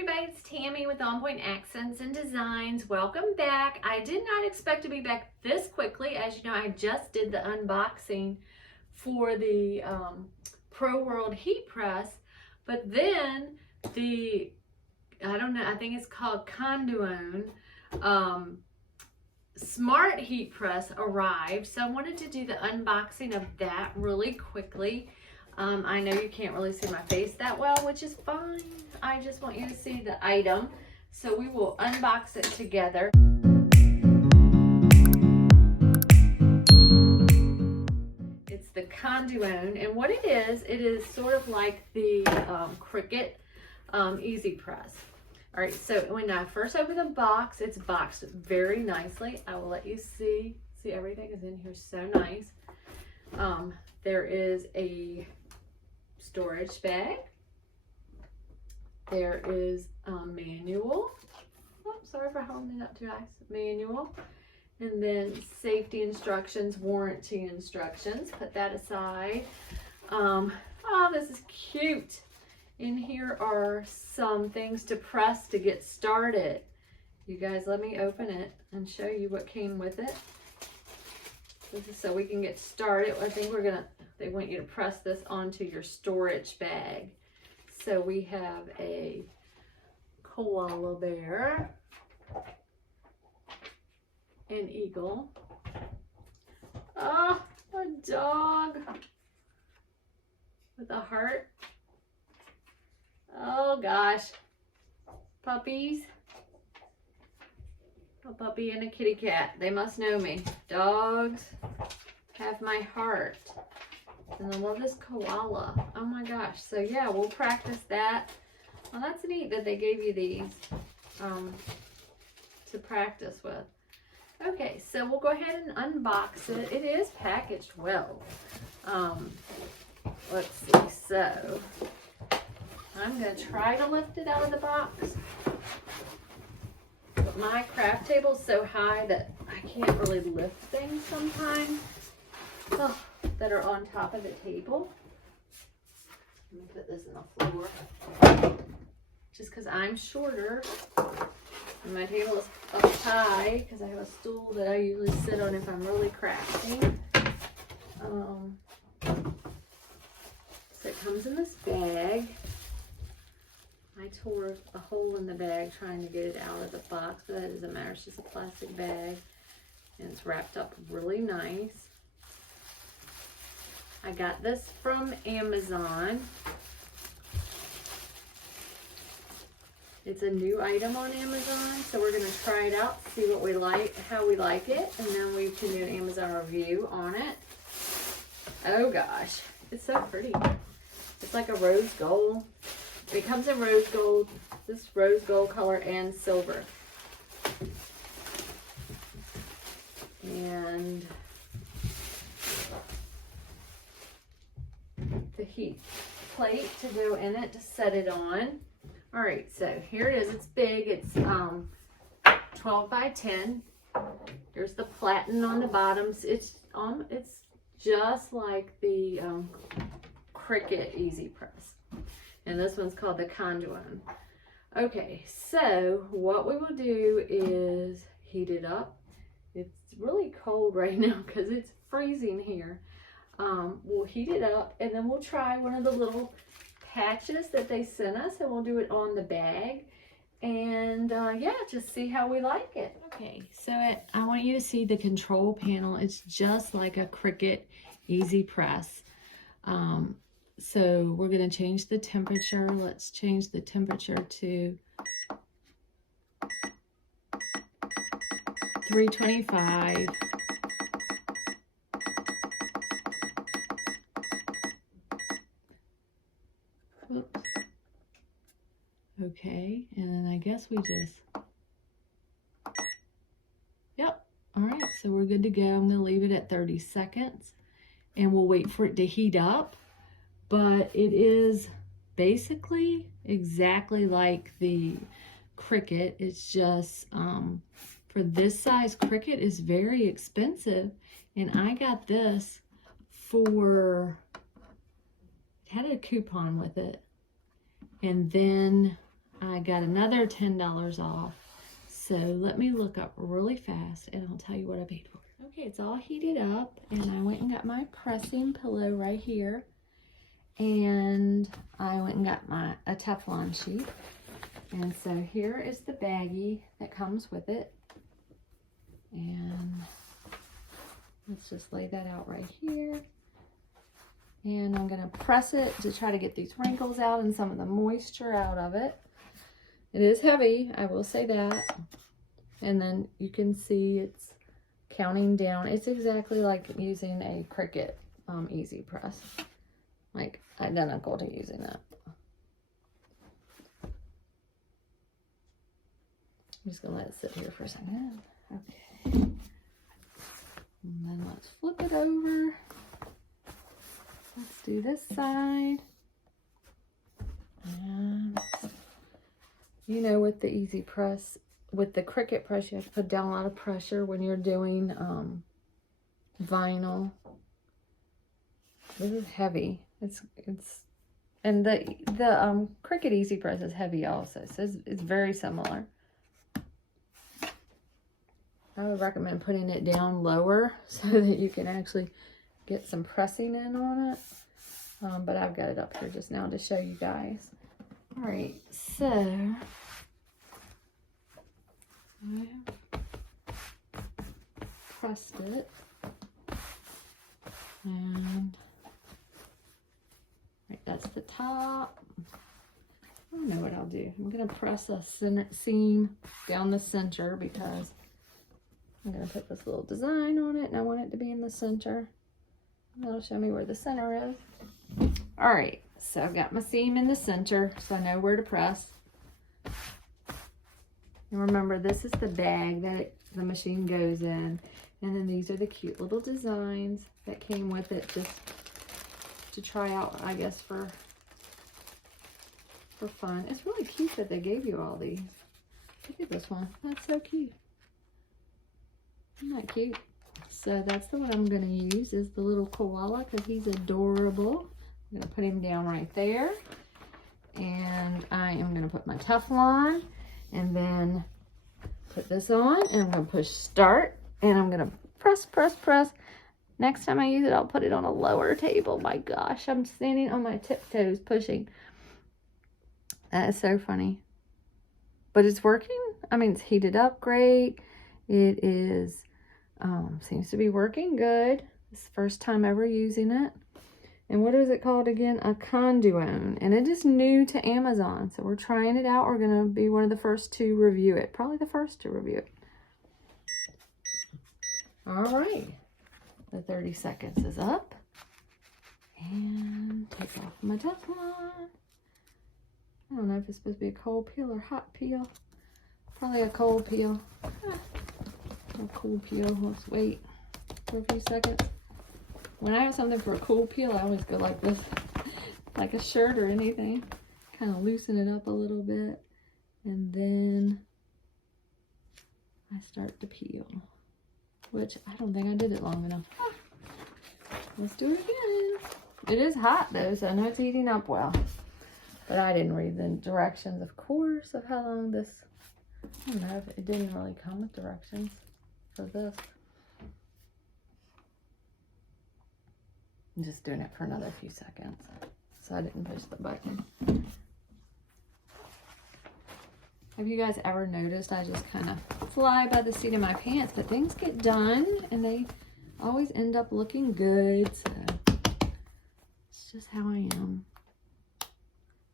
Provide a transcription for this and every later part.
everybody, it's Tammy with On Point Accents and Designs. Welcome back. I did not expect to be back this quickly. As you know, I just did the unboxing for the Pro World Heat Press, but then the, I don't know, I think it's called KONDUONE Smart Heat Press arrived. So I wanted to do the unboxing of that really quickly. I know you can't really see my face that well, which is fine. I just want you to see the item. So we will unbox it together. It's the KONDUONE, and what it is sort of like the Cricut Easy Press. All right, so when I first open the box, it's boxed very nicely. I will let you see everything is in here so nice. There is a storage bag. There is a manual. Oh, sorry for holding it up too high. Manual. And then safety instructions, warranty instructions. Put that aside. Oh, this is cute. In here are some things to press to get started. You guys, let me open it and show you what came with it. This is so we can get started. I think they want you to press this onto your storage bag. So we have a koala bear, an eagle, oh, a dog with a heart. Oh gosh, puppies, a puppy and a kitty cat. They must know me. Dogs have my heart. And I love this koala. Oh my gosh. So yeah, we'll practice that. Well, that's neat that they gave you these to practice with. Okay, so we'll go ahead and unbox it. It is packaged well. Let's see. So I'm going to try to lift it out of the box. But my craft table is so high that I can't really lift things sometimes. Oh, that are on top of the table. Let me put this in the floor. Just because I'm shorter and my table is up high because I have a stool that I usually sit on if I'm really crafting. So it comes in this bag. I tore a hole in the bag trying to get it out of the box, but that doesn't matter. It's just a plastic bag and it's wrapped up really nice. I got this from Amazon. It's a new item on Amazon, so we're going to try it out, see what we like, how we like it, and then we can do an Amazon review on it. Oh gosh, it's so pretty. It's like a rose gold. It comes in rose gold, this rose gold color, and silver. And the heat plate to go in it to set it on. All right, so here it is. It's big. It's 12 by 10. There's the platen on the bottoms. It's just like the Cricut Easy Press, and this one's called the KONDUONE. Okay, so what we will do is heat it up. It's really cold right now because it's freezing here. We'll heat it up and then we'll try one of the little patches that they sent us, and we'll do it on the bag, and yeah, just see how we like it. Okay, so I want you to see the control panel. It's just like a Cricut Easy Press. So we're going to change the temperature. Let's change the temperature to 325. Oops. Okay, and then I guess we just, yep. All right, so we're good to go. I'm gonna leave it at 30 seconds and we'll wait for it to heat up. But it is basically exactly like the Cricut. It's just, for this size, Cricut is very expensive. And I got this for, it had a coupon with it. And then I got another $10 off. So let me look up really fast and I'll tell you what I paid for. Okay, it's all heated up and I went and got my pressing pillow right here. And I went and got a Teflon sheet. And so here is the baggie that comes with it. And let's just lay that out right here. And I'm gonna press it to try to get these wrinkles out and some of the moisture out of it. It is heavy, I will say that. And then you can see it's counting down. It's exactly like using a Cricut Easy Press. Like identical to using that. I'm just gonna let it sit here for a second. Okay. And then let's flip it over. Let's do this side. And you know, with the Easy Press, with the Cricut press, you have to put down a lot of pressure when you're doing vinyl. This is heavy. And the Cricut Easy Press is heavy also, so it's very similar. I would recommend putting it down lower so that you can actually get some pressing in on it. But I've got it up here just now to show you guys. All right, so I have pressed it, and right, that's the top. I don't know what I'll do. I'm gonna press a seam down the center because I'm gonna put this little design on it and I want it to be in the center. That'll show me where the center is. All right, so I've got my seam in the center so I know where to press. And remember, this is the bag that the machine goes in. And then these are the cute little designs that came with it just to try out, I guess, for fun. It's really cute that they gave you all these. Look at this one. That's so cute. Isn't that cute? So that's the one I'm going to use, is the little koala, because he's adorable. I'm going to put him down right there. And I am going to put my Teflon and then put this on. And I'm going to push start. And I'm going to press, press, press. Next time I use it, I'll put it on a lower table. My gosh, I'm standing on my tiptoes pushing. That is so funny. But it's working. I mean, it's heated up great. It is, seems to be working good. It's the first time ever using it. And what is it called again? A KONDUONE. And it is new to Amazon. So we're trying it out. We're going to be one of the first to review it. Probably the first to review it. All right. The 30 seconds is up. And take off my Teflon. I don't know if it's supposed to be a cold peel or hot peel. Probably a cold peel. A cool peel. Let's wait for a few seconds. When I have something for a cool peel, I always go like this, like a shirt or anything. Kind of loosen it up a little bit. And then I start to peel, which I don't think I did it long enough. Let's do it again. It is hot though, so I know it's heating up well. But I didn't read the directions, of course, of how long this, I don't know, if it didn't really come with directions for this. I'm just doing it for another few seconds, so I didn't push the button. Have you guys ever noticed I just kind of fly by the seat of my pants, but things get done and they always end up looking good, so it's just how I am.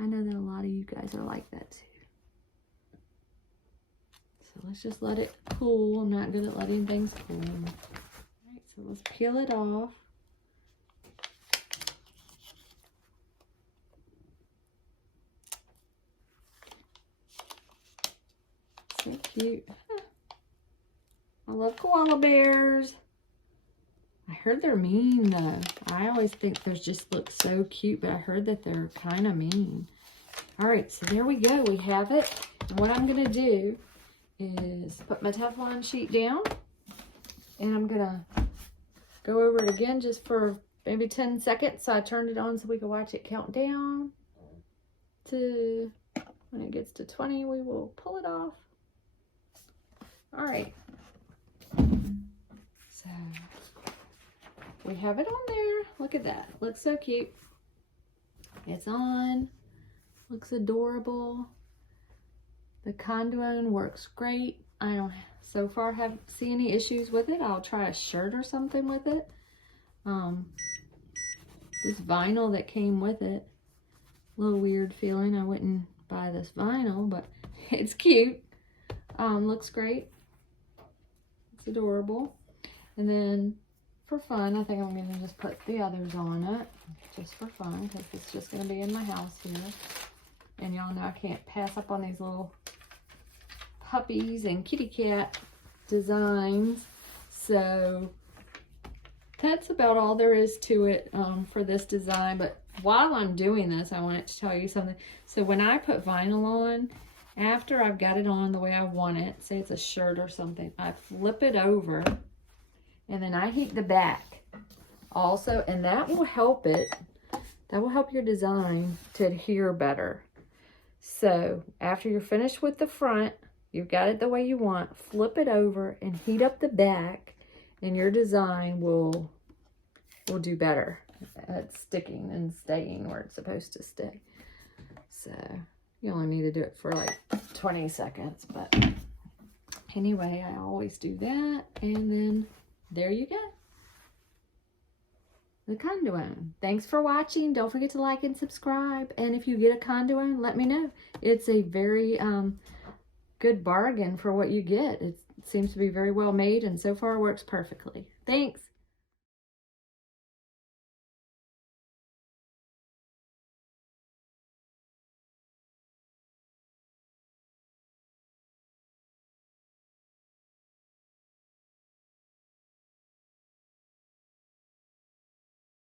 I know that a lot of you guys are like that too. So let's just let it cool. I'm not good at letting things cool. All right, so let's peel it off. So cute. I love koala bears. I heard they're mean though. I always think they just look so cute, but I heard that they're kind of mean. All right, so there we go. We have it. And what I'm going to do is put my Teflon sheet down, and I'm going to go over it again just for maybe 10 seconds. So I turned it on so we can watch it count down to When it gets to 20, we will pull it off. All right. So we have it on there. Look at that. Looks so cute. It's on. Looks adorable. The Konduone works great. I don't so far have see any issues with it. I'll try a shirt or something with it. This vinyl that came with it, a little weird feeling. I wouldn't buy this vinyl, but it's cute. Looks great. It's adorable. And then for fun, I think I'm going to just put the others on it, just for fun, because it's just going to be in my house here. And y'all know I can't pass up on these little puppies and kitty cat designs. So that's about all there is to it for this design. But while I'm doing this, I wanted to tell you something. So when I put vinyl on, after I've got it on the way I want it, say it's a shirt or something, I flip it over and then I heat the back also, and that will help it. That will help your design to adhere better. So after you're finished with the front, you've got it the way you want, flip it over and heat up the back, and your design will do better at sticking and staying where it's supposed to stay. So you only need to do it for like 20 seconds, but anyway, I always do that, and then there you go. The Konduone. Thanks for watching. Don't forget to like and subscribe. And if you get a Konduone, let me know. It's a very good bargain for what you get. It seems to be very well made, and so far works perfectly. Thanks.